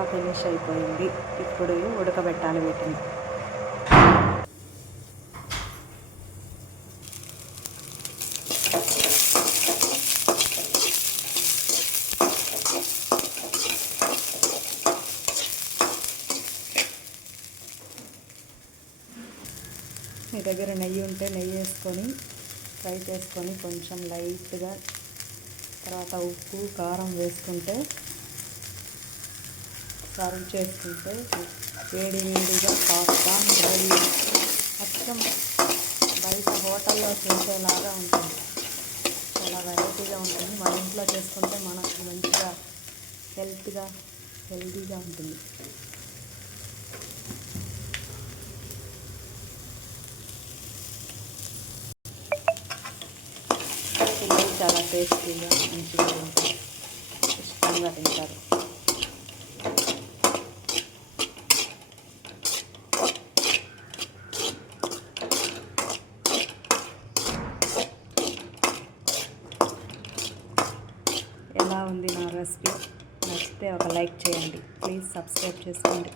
అంతా ఫినిష్ అయిపోయింది. ఇప్పుడు ఉడకబెట్టాలి వీటిని. మీ దగ్గర నెయ్యి ఉంటే నెయ్యి వేసుకొని ఫ్రై చేసుకొని కొంచెం లైట్గా తర్వాత ఉప్పు కారం వేసుకుంటే సర్వ్ చేసుకుంటే వేడి వేడిగా పాప్కార్న్ రెడీ. మొత్తం బయట హోటల్లో చేసేలాగా ఉంటుంది. చాలా వెరైటీగా ఉంటుంది. మన ఇంట్లో చేసుకుంటే మనకు మంచిగా హెల్తీగా ఉంటుంది. పిల్లలు చాలా టేస్టీగా మంచిగా తింటారు, ఇష్టంగా తింటారు. ఎలా ఉంది నా రెసిపీ? నచ్చితే ఒక లైక్ చేయండి. ప్లీజ్ సబ్స్క్రైబ్ చేసుకోండి.